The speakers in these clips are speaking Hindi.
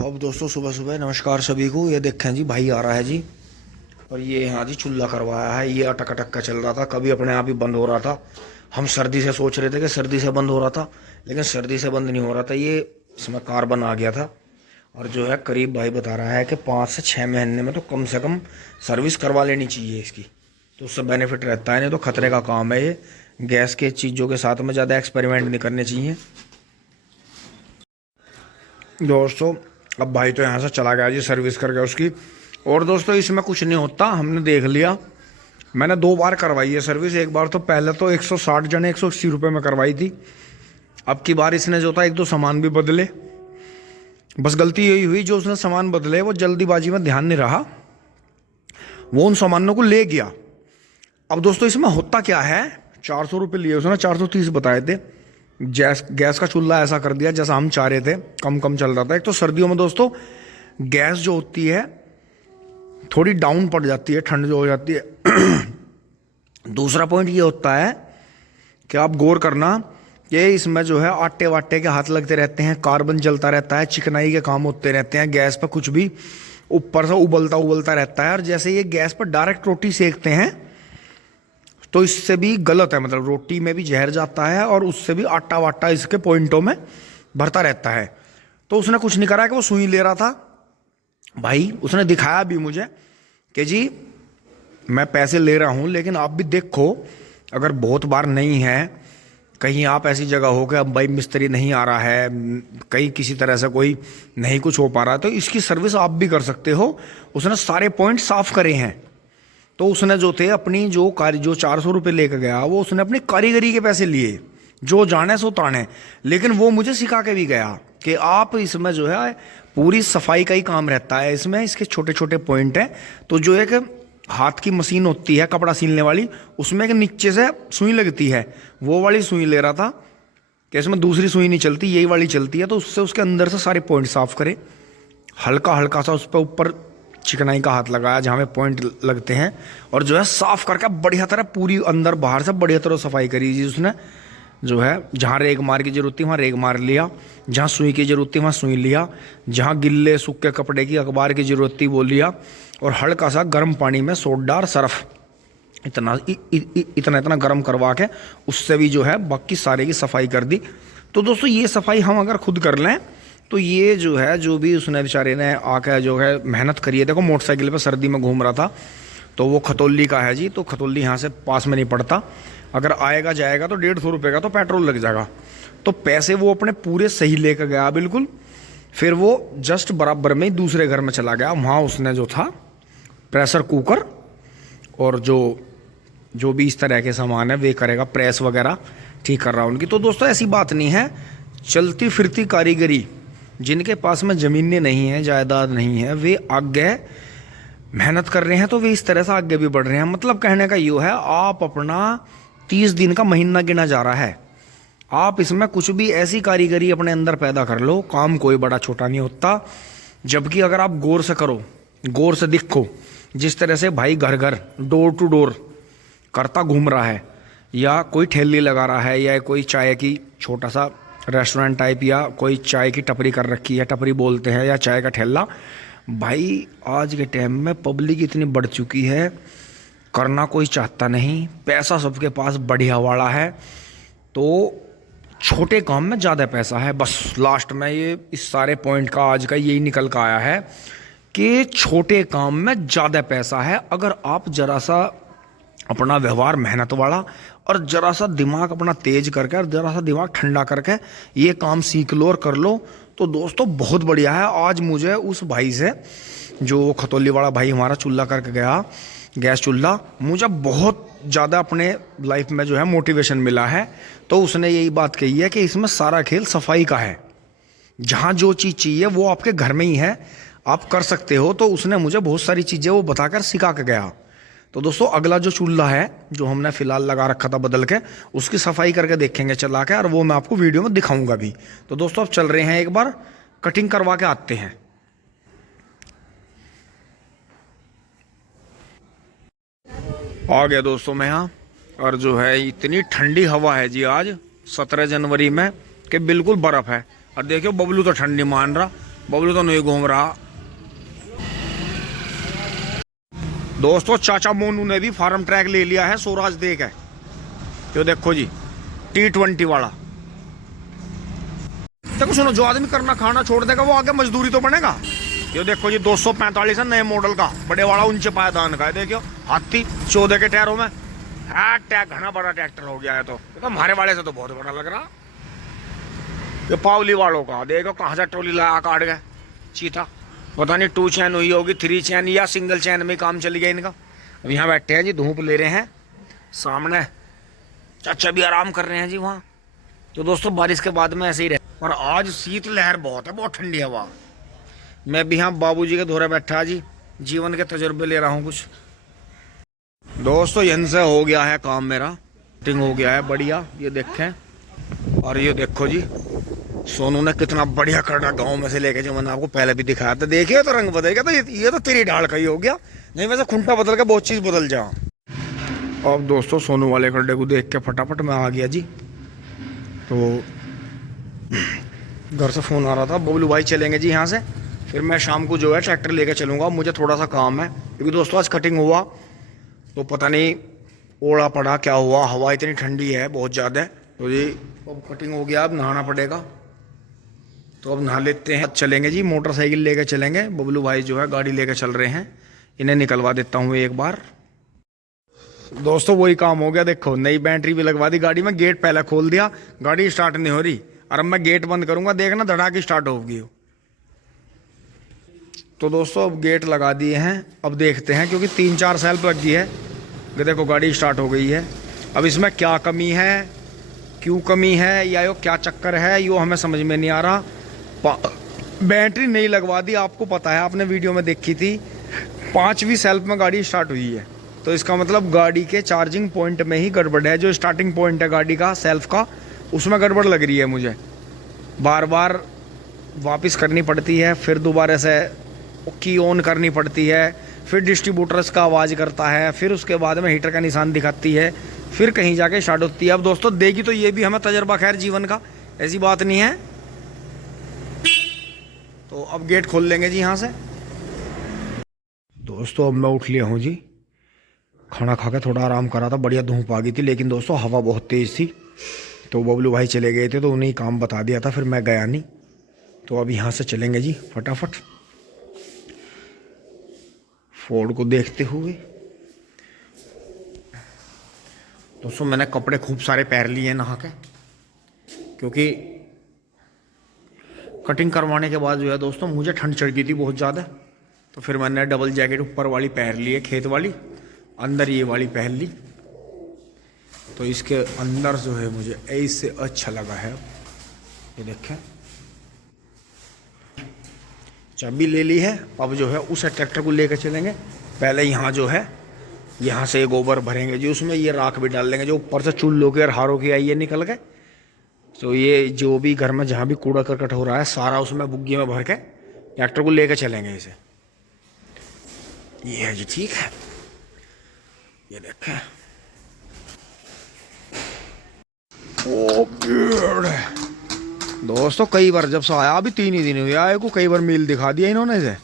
अब दोस्तों सुबह सुबह नमस्कार सभी को। ये देखें जी भाई आ रहा है जी। और ये यहाँ जी चूल्हा करवाया है। ये अटक अटक का चल रहा था, कभी अपने आप ही बंद हो रहा था। हम सर्दी से सोच रहे थे कि सर्दी से बंद हो रहा था, लेकिन सर्दी से बंद नहीं हो रहा था। ये इसमें कार्बन आ गया था। और जो है करीब भाई बता रहा है कि 5 से 6 महीने में तो कम से कम सर्विस करवा लेनी चाहिए इसकी, तो उससे बेनिफिट रहता है। नहीं तो खतरे का काम है ये। गैस के चीज़ों के साथ में ज़्यादा एक्सपेरिमेंट नहीं करने चाहिए दोस्तों। अब भाई तो यहाँ से चला गया जी सर्विस करके उसकी। और दोस्तों इसमें कुछ नहीं होता, हमने देख लिया। मैंने 2 बार करवाई है सर्विस। एक बार तो पहले तो 160 जने 180 रुपये में करवाई थी। अब की बार इसने जो था 1-2 सामान भी बदले। बस गलती यही हुई जो उसने सामान बदले वो जल्दीबाजी में ध्यान नहीं रहा, वो उन सामानों को ले गया। अब दोस्तों इसमें होता क्या है, 400 रुपये लिए उसने, 430 बताए थे। गैस का चूल्हा ऐसा कर दिया जैसा हम चाह रहे थे, कम कम चल रहा था। एक तो सर्दियों में दोस्तों गैस जो होती है थोड़ी डाउन पड़ जाती है, ठंड जो हो जाती है। दूसरा पॉइंट ये होता है कि आप गौर करना कि इसमें जो है आटे वाटे के हाथ लगते रहते हैं, कार्बन जलता रहता है, चिकनाई के काम होते रहते हैं, गैस पर कुछ भी ऊपर से उबलता उबलता रहता है। और जैसे ये गैस पर डायरेक्ट रोटी सेकते हैं तो इससे भी गलत है, मतलब रोटी में भी जहर जाता है और उससे भी आटा वाटा इसके पॉइंटों में भरता रहता है। तो उसने कुछ नहीं करा कि वो सुई ले रहा था भाई। उसने दिखाया भी मुझे कि जी मैं पैसे ले रहा हूँ, लेकिन आप भी देखो अगर बहुत बार नहीं है, कहीं आप ऐसी जगह हो कि अब भाई मिस्त्री नहीं आ रहा है, कहीं किसी तरह से कोई नहीं कुछ हो पा रहा है, तो इसकी सर्विस आप भी कर सकते हो। उसने सारे पॉइंट साफ करे हैं। तो उसने जो थे अपनी जो 400 रुपये लेकर गया, वो उसने अपनी कारीगरी के पैसे लिए, जो जाने सो ताने। लेकिन वो मुझे सिखा के भी गया कि आप इसमें जो है पूरी सफाई का ही काम रहता है। इसमें इसके छोटे छोटे पॉइंट हैं। तो जो एक हाथ की मशीन होती है कपड़ा सीलने वाली, उसमें एक नीचे से सुई लगती है, वो वाली सुई ले रहा था कि इसमें दूसरी सुई नहीं चलती, यही वाली चलती है। तो उससे उसके अंदर से सारे पॉइंट साफ करे। हल्का हल्का सा उस पर ऊपर चिकनाई का हाथ लगाया जहाँ पे पॉइंट लगते हैं, और जो है साफ करके बढ़िया तरह पूरी अंदर बाहर से बढ़िया तरह सफाई करी जी उसने। जो है जहाँ रेग मार की जरूरत थी वहाँ रेग मार लिया, जहाँ सुई की जरूरत थी वहाँ सुई लिया, जहाँ गिल्ले सूखे कपड़े की अखबार की जरूरत थी वो लिया। और हल्का सा गर्म पानी में सोडार सरफ इतना इतना गर्म करवा के उससे भी जो है बाकी सारे की सफाई कर दी। तो दोस्तों ये सफाई हम अगर खुद कर लें तो ये जो है जो भी उसने बेचारे ने आकर जो है मेहनत करी है। देखो मोटरसाइकिल पे सर्दी में घूम रहा था, तो वो खतौली का है जी, तो खतौली यहाँ से पास में नहीं पड़ता। अगर आएगा जाएगा तो 150 रुपये का तो पेट्रोल लग जाएगा। तो पैसे वो अपने पूरे सही लेकर गया बिल्कुल। फिर वो जस्ट बराबर में ही दूसरे घर में चला गया। वहाँ उसने जो था प्रेशर कुकर और जो भी इस तरह के सामान है वे करेगा, प्रेस वगैरह ठीक कर रहा उनकी। तो दोस्तों ऐसी बात नहीं है, चलती फिरती कारीगरी। जिनके पास में ज़मीनें नहीं है, जायदाद नहीं है, वे आगे मेहनत कर रहे हैं, तो वे इस तरह से आगे भी बढ़ रहे हैं। मतलब कहने का ये है, आप अपना 30 दिन का महीना गिना जा रहा है, आप इसमें कुछ भी ऐसी कारीगरी अपने अंदर पैदा कर लो, काम कोई बड़ा छोटा नहीं होता। जबकि अगर आप गौर से करो, गौर से देखो, जिस तरह से भाई घर घर डोर टू डोर करता घूम रहा है, या कोई ठेली लगा रहा है, या कोई चाय की छोटा सा रेस्टोरेंट टाइप, या कोई चाय की टपरी कर रखी है, टपरी बोलते हैं, या चाय का ठेला। भाई आज के टाइम में पब्लिक इतनी बढ़ चुकी है, करना कोई चाहता नहीं, पैसा सबके पास बढ़िया वाला है, तो छोटे काम में ज़्यादा पैसा है। बस लास्ट में ये इस सारे पॉइंट का आज का यही निकल कर आया है कि छोटे काम में ज़्यादा पैसा है। अगर आप जरा सा अपना व्यवहार मेहनत वाला और जरा सा दिमाग अपना तेज करके और जरा सा दिमाग ठंडा करके ये काम सीख लो और कर लो, तो दोस्तों बहुत बढ़िया है। आज मुझे उस भाई से, जो खतौली वाला भाई हमारा चूल्हा करके गया, गैस चूल्हा, मुझे बहुत ज़्यादा अपने लाइफ में जो है मोटिवेशन मिला है। तो उसने यही बात कही है कि इसमें सारा खेल सफाई का है। जहाँ जो चीज़ चाहिए वो आपके घर में ही है, आप कर सकते हो। तो उसने मुझे बहुत सारी चीज़ें वो बताकर सिखा के गया। तो दोस्तों अगला जो चूल्हा है जो हमने फ़िलहाल लगा रखा था बदल के, उसकी सफाई करके देखेंगे चला के, और वो मैं आपको वीडियो में दिखाऊंगा भी। तो दोस्तों अब चल रहे हैं, एक बार कटिंग करवा के आते हैं। आ गया दोस्तों मैं यहाँ, और जो है इतनी ठंडी हवा है जी आज 17 जनवरी में कि बिल्कुल बर्फ़ है। और देखियो बबलू तो ठंडी मान रहा, बबलू तो नहीं घूम रहा। दोस्तों चाचा मोनू ने भी फार्म ट्रैक ले लिया है, स्वराज देख है जो देखो जी T20 वाला। देखो सुनो, जो आदमी करना खाना छोड़ देगा वो आगे मजदूरी तो बनेगा। ये देखो जी 245 है नए मॉडल का, बड़े वाला ऊंचे पायदान का है। देखियो हाथी 14 के टायरों में है, घना बड़ा ट्रैक्टर हो गया है। तो हमारे वाले से तो बहुत बड़ा लग रहा। ये पावली वालों का देखो कहाँ से टोली लगा काट गए चीता। पता नहीं 2 चैन हुई होगी, 3 चैन या सिंगल चैन में काम चली गया इनका। अब यहाँ बैठे हैं जी, धूप ले रहे हैं। सामने चाचा भी आराम कर रहे हैं जी वहाँ। तो दोस्तों बारिश के बाद में ऐसे ही रहे, और आज शीत लहर बहुत है, बहुत ठंडी हवा। मैं भी यहाँ बाबूजी के धोरे बैठा जी, जीवन के तजुर्बे ले रहा हूँ कुछ। दोस्तों यहीं से हो गया है काम मेरा, फिटिंग हो गया है बढ़िया। ये देखें, और ये देखो जी सोनू ने कितना बढ़िया करना गांव में से लेके, जो मैंने आपको पहले भी दिखाया था। देखिए तो रंग बदल गया। तो ये तो तेरी ढाल का ही हो गया, नहीं वैसे खुंटा बदल के बहुत चीज बदल जा। अब दोस्तों सोनू वाले खड्डे को देख के फटाफट मैं आ गया जी। तो घर से फोन आ रहा था, बबलू भाई चलेंगे जी यहाँ से, फिर मैं शाम को जो है ट्रैक्टर लेके चलूँगा। मुझे थोड़ा सा काम है, क्योंकि दोस्तों आज कटिंग हुआ तो पता नहीं ओला पड़ा क्या हुआ, हवा इतनी ठंडी है बहुत ज़्यादा। तो जी अब कटिंग हो गया, अब नहाना पड़ेगा। तो अब नहा लेते हैं, चलेंगे जी। मोटरसाइकिल लेके चलेंगे, बबलू भाई जो है गाड़ी लेके चल रहे हैं, इन्हें निकलवा देता हूँ एक बार। दोस्तों वही काम हो गया, देखो नई बैटरी भी लगवा दी गाड़ी में। गेट पहले खोल दिया, गाड़ी स्टार्ट नहीं हो रही, और अब मैं गेट बंद करूंगा, देखना धड़ाक स्टार्ट होगी। तो दोस्तों अब गेट लगा दिए हैं, अब देखते हैं, क्योंकि 3-4 सेल्फ लग गई है। देखो गाड़ी स्टार्ट हो गई है। अब इसमें क्या कमी है, क्यों कमी है, या यो क्या चक्कर है, यो हमें समझ में नहीं आ रहा। बैटरी नहीं लगवा दी, आपको पता है, आपने वीडियो में देखी थी। 5वीं सेल्फ में गाड़ी स्टार्ट हुई है, तो इसका मतलब गाड़ी के चार्जिंग पॉइंट में ही गड़बड़ है। जो स्टार्टिंग पॉइंट है गाड़ी का सेल्फ का, उसमें गड़बड़ लग रही है मुझे। बार बार वापस करनी पड़ती है, फिर दोबारा से की ऑन करनी पड़ती है, फिर डिस्ट्रीब्यूटर्स का आवाज़ करता है, फिर उसके बाद में हीटर का निशान दिखाती है, फिर कहीं जाके स्टार्ट होती है। अब दोस्तों देगी तो ये भी हमें तजर्बा खैर जीवन का, ऐसी बात नहीं है। तो अब गेट खोल लेंगे जी यहाँ से। दोस्तों अब मैं उठ लिया हूँ जी, खाना खा के थोड़ा आराम करा था, बढ़िया धूप आ गई थी, लेकिन दोस्तों हवा बहुत तेज़ थी। तो बबलू भाई चले गए थे, तो उन्हें काम बता दिया था, फिर मैं गया नहीं। तो अब यहाँ से चलेंगे जी फटाफट फोर्ड को देखते हुए। दोस्तों मैंने कपड़े खूब सारे पहन लिए नहा के, क्योंकि कटिंग करवाने के बाद जो है दोस्तों मुझे ठंड चढ़ गई थी बहुत ज़्यादा। तो फिर मैंने डबल जैकेट ऊपर वाली पहन ली है, खेत वाली, अंदर ये वाली पहन ली। तो इसके अंदर जो है मुझे ऐसे अच्छा लगा है। ये देखें, चाबी ले ली है। अब जो है उस ट्रैक्टर को लेकर चलेंगे। पहले यहाँ जो है, यहाँ से गोबर भरेंगे जी, उसमें ये राख भी डाल देंगे जो ऊपर से चूल्हों के और हारों की आई है निकल के। तो ये जो भी घर में जहाँ भी कूड़ा करकट हो रहा है सारा उसमें बुग्गी में भर के ट्रैक्टर को लेकर चलेंगे इसे। ये है जी, ठीक है। ये देखें, ओ दोस्तों कई बार जब से आया, अभी 3 ही दिन हुए आए को, कई बार मील दिखा दिया इन्होंने इसे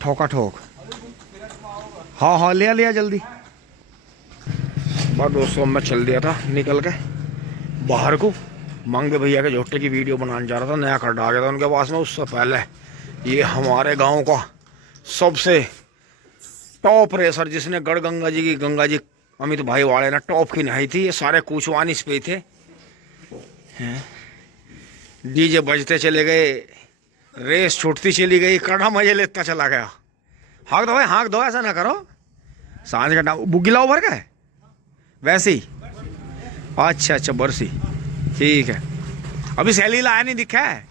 ठोका ठोक। हाँ हाँ ले लिया जल्दी। बात दोस्तों मैं चल दिया था निकल के बाहर को, मंगे भैया के झोटे की वीडियो बनाने जा रहा था, नया खड्डा आ गया था उनके पास में। उससे पहले ये हमारे गांव का सबसे टॉप रेसर, जिसने गंगा जी अमित भाई वाले ने टॉप की नहाई थी, ये सारे कूचवान इस पे थे। डीजे बजते चले गए, रेस छूटती चली गई, कड़ा मजे लेता चला गया। हाँक दो भाई, हाँक दो, ऐसा ना करो। सांझ का टाइम बुग्गी लाओ भर के वैसे ही। अच्छा बरसी, ठीक है। अभी सैली लाया नहीं दिखा है,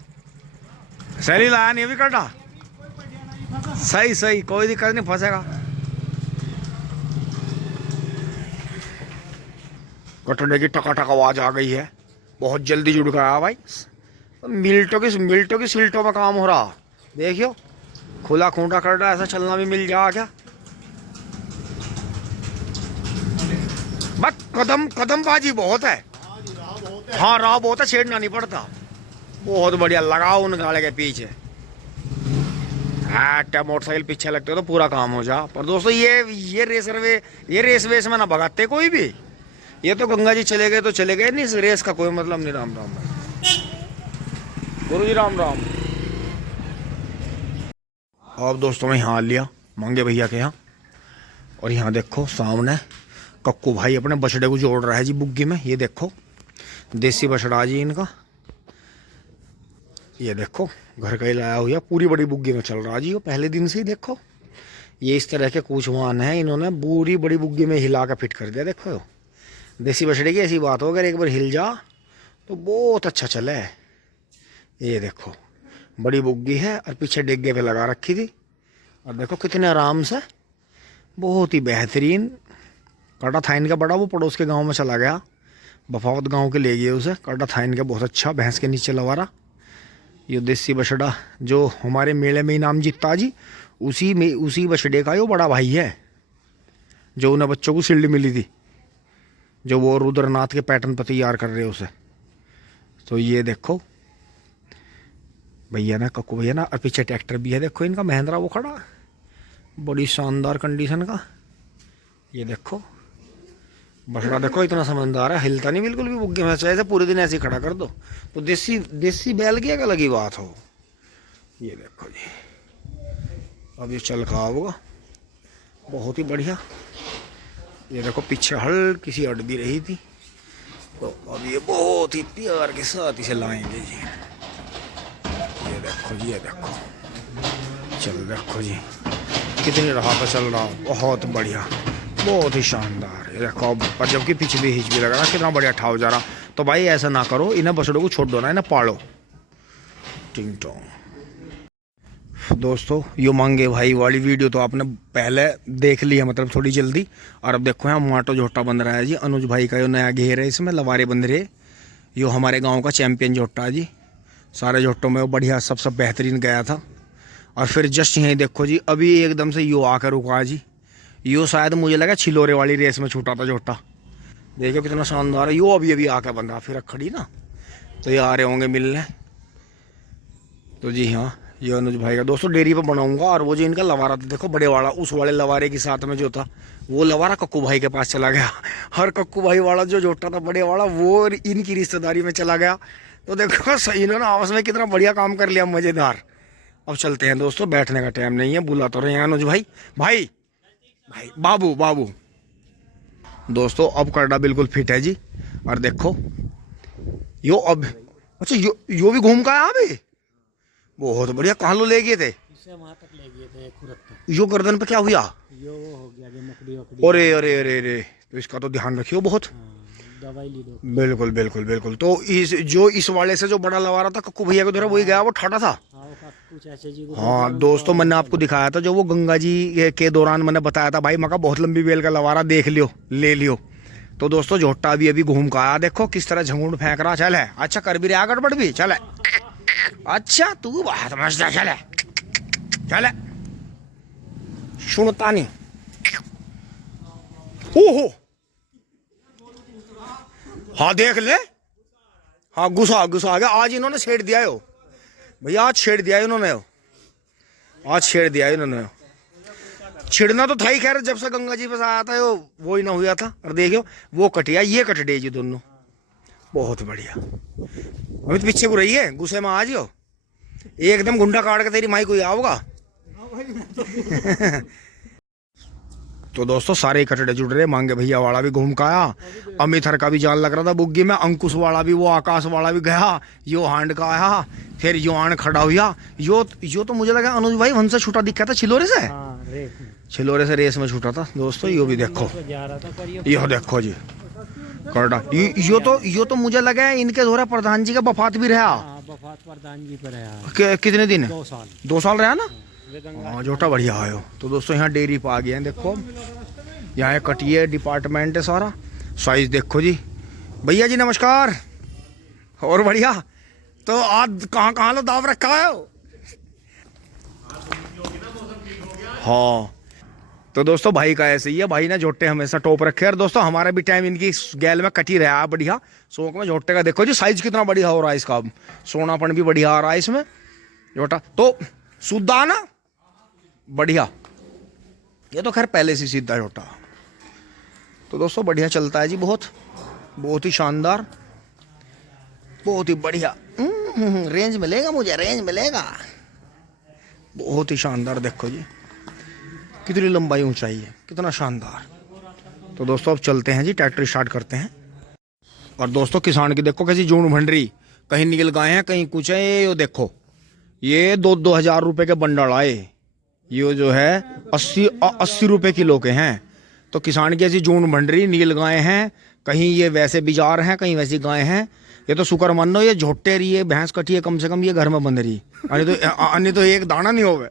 सैली लाया नहीं अभी कड़ा। सही कोई दिक्कत नहीं, फंसेगा। कटने की टकाटक आवाज आ गई है, बहुत जल्दी जुड़ गया भाई। मिल्टों की सिल्टों में काम हो रहा, देखियो खुला खूंटा कर रहा, ऐसा चलना भी मिल जा क्या। बस कदम बाजी बहुत है। हाँ राह बहुत है, छेड़ना नहीं पड़ता। बहुत बढ़िया लगाओ उन गाड़े के पीछे। हाँ मोटरसाइकिल पीछे लगते हो तो पूरा काम हो जा। पर दोस्तों ये रेस वेस में ना भगाते कोई भी। ये तो गंगा जी चले गए तो चले गए, नहीं इस रेस का कोई मतलब नहीं। राम राम गुरु जी राम राम। अब दोस्तों मैं यहाँ आ लिया मंगे भैया के यहाँ, और यहाँ देखो सामने कक्कू भाई अपने बछड़े को जोड़ रहा है जी बुग्गी में। ये देखो देसी बछड़ा जी इनका, ये देखो घर का ही लाया हुआ पूरी बड़ी बुग्गी में चल रहा जी। वो पहले दिन से ही देखो ये इस तरह के कुचवान है, इन्होंने पूरी बड़ी बुग्गी में हिला कर फिट कर दिया। देखो देसी बछड़े की ऐसी बात हो, अगर एक बार हिल जा तो बहुत अच्छा चले। ये देखो बड़ी बुग्गी है और पीछे डिग्गे पे लगा रखी थी, और देखो कितने आराम से, बहुत ही बेहतरीन काटा था इनका बड़ा। वो पड़ोस के गांव में चला गया, बफावत गांव के ले गए उसे। काटा था इनका बहुत अच्छा, भैंस के नीचे लवारा। ये देसी बछड़ा जो हमारे मेले में इनाम जीतता जी, उसी बछड़े का ये बड़ा भाई है, जो उन्हें बच्चों को शील्ड मिली थी, जो वो रुद्रनाथ के पैटर्न पर तैयार कर रहे हैं उसे। तो ये देखो भैया ना, कक्कू भैया ना, और पीछे ट्रैक्टर भी है देखो इनका महिंद्रा वो खड़ा, बड़ी शानदार कंडीशन का। ये देखो बछड़ा देखो इतना समझदार है, हिलता नहीं बिल्कुल भी बुग्गे में, चाहे पूरे दिन ऐसे ही खड़ा कर दो। तो देसी बैल की एक अलग ही बात हो। ये देखो जी अब ये चल खा होगा बहुत ही बढ़िया। ये देखो पीछे हल्की सी अड़ भी रही थी, तो अब ये बहुत ही प्यार के साथ इसे लाएंगे जी। ये देखो जी, ये देखो चल देखो जी कितनी राह पर चल रहा, बहुत बढ़िया, बहुत ही शानदार। ये देखो पर जबकि पीछे भी हिच भी लग रहा, कितना बढ़िया ठाव जा रहा। तो भाई ऐसा ना करो, इन्हें बछड़ों को छोड़ दो ना, इन्हें पालो। टिंग टोंग। दोस्तों यो मंगे भाई वाली वीडियो तो आपने पहले देख ली है, मतलब थोड़ी जल्दी। और अब देखो यहाँ माटो झोटा बन रहा है जी, अनुज भाई का यो नया घेर है, इसमें लवारे बन रहे। यो हमारे गांव का चैंपियन झोटा जी, सारे झोटों में वो बढ़िया सबसे बेहतरीन गया था। और फिर जस्ट यहीं देखो जी अभी एकदम से यो आकर रुका जी। यो शायद मुझे लगा छिलोरे वाली रेस में छूटा था झोटा, देखो कितना शानदार है। यो अभी आकर बन रहा, फिर खड़ी ना, तो ये आ रहे होंगे मिलने। तो जी हाँ ये अनुज भाई का दोस्तों डेयरी पर बनाऊंगा। और वो जो इनका लवारा था देखो बड़े वाला, उस वाले लवारे के साथ में जो था वो लवारा कक्कू भाई के पास चला गया। हर कक्कू भाई वाला जो झोटा था बड़े वाला, वो इनकी रिश्तेदारी में चला गया। तो देखो इन्होंने आपस में कितना बढ़िया काम कर लिया, मजेदार। अब चलते हैं दोस्तों, बैठने का टाइम नहीं है, बुला तो रहे हैं अनुज भाई। भाई भाई बाबू दोस्तों अब करड़ा बिल्कुल फिट है जी। और देखो यो अब अच्छा यो भी घूम का आया अभी, बहुत बढ़िया। कहाँ लो ले गए थे? वहां तक ले गए थे खुरत तक। यो गर्दन पे क्या हुआ? यो हो गया जो मकड़ी वकड़ी। अरे अरे अरे अरे, तो इसका तो ध्यान रखियो बहुत। दवाई ली दो। बिल्कुल बिल्कुल बिल्कुल। तो इस वाले से जो बड़ा लवारा था कक्कू भैया को धरा, वही गया, वो ठाटा था। हाँ दोस्तों मैंने आपको दिखाया था जो वो गंगा जी के दौरान मैंने बताया था भाई, मका बहुत लंबी बेल का लवारा देख लियो, ले लियो। तो दोस्तों झोटा अभी घूम का आया, देखो किस तरह झंगुड़ फेंक रहा। चल है अच्छा कर भी रहा, गड़बड़ भी चल है। अच्छा तू बात समझता, चले चले सुनता नहीं। ओहो हाँ देख ले, हाँ गुस्सा आ गया। आज इन्होंने छेड़ दिया हो भैया, आज छेड़ दिया इन्होंने, आज छेड़ दिया इन्होंने। छिड़ना तो था ही, खैर जब से गंगा जी पे आया था वो ही ना हुआ था। और देखियो वो कटिया, ये कट डे जी दोनों, बहुत बढ़िया। अभी तो पीछे को रही है, गुस्से में आ जियो, एकदम गुंडा काट के तेरी माई को आओगा। तो दोस्तों सारे कटड़े जुड़ रहे, मांगे भैया वाला भी घूम का आया, अमिथर का भी जान लग रहा था बुग्गी में, अंकुश वाला भी, वो आकाश वाला भी गया, यो हांड का आया, फिर यो आन खड़ा हुआ। यो तो मुझे लगा अनुज भाई वहां से छूटा दिखा था, छिलोरे से। छिलोरे से रेस में छूटा था दोस्तों। यो भी देखो, यो देखो जी करडा। यो तो मुझे लगा इनके द्वारा प्रधान जी का वफात भी रहा। वफात प्रधान जी पर कितने दिन? 2 साल रहा ना। हाँ झोटा बढ़िया आयो। तो दोस्तों यहाँ डेयरी पे आ गए हैं, देखो यहाँ कटिए डिपार्टमेंट है सारा। साइज देखो जी। भैया जी नमस्कार, और बढ़िया। तो आज कहाँ लो दाव रखा है? हाँ तो दोस्तों भाई का ऐसे ही है, भाई ने झोटे हमेशा टॉप रखे। और दोस्तों हमारा भी टाइम इनकी गैल में कटी रहा है बढ़िया शौक में। झोटे का देखो जी साइज कितना बढ़िया हो रहा है इसका, सोनापन भी बढ़िया आ रहा है इसमें झोटा। तो सुद्धा ना बढ़िया। ये तो खैर पहले से सीधा छोटा। तो दोस्तों बढ़िया चलता है जी, बहुत ही शानदार, बहुत ही बढ़िया। रेंज मिलेगा मुझे, रेंज मिलेगा। बहुत ही शानदार, देखो जी कितनी लंबाई ऊंचाई है, कितना शानदार। तो दोस्तों अब चलते हैं जी, ट्रैक्टर स्टार्ट करते हैं। और दोस्तों किसान की देखो कैसी जून भंडरी, कहीं निकल गए हैं कहीं कुछ है। ये देखो ये 2,000 रुपए के बंडल आए, ये जो है 80 रुपए किलो के हैं। तो किसान की ऐसी जून भंडरी नील गाय हैं, कहीं ये वैसे बिजार हैं कहीं वैसी गाय हैं। ये तो शुक्र मानो ये झोटे रही है, भैंस कटी है, कम से कम ये घर में बंध रही, अन्य तो एक दाना नहीं होवे।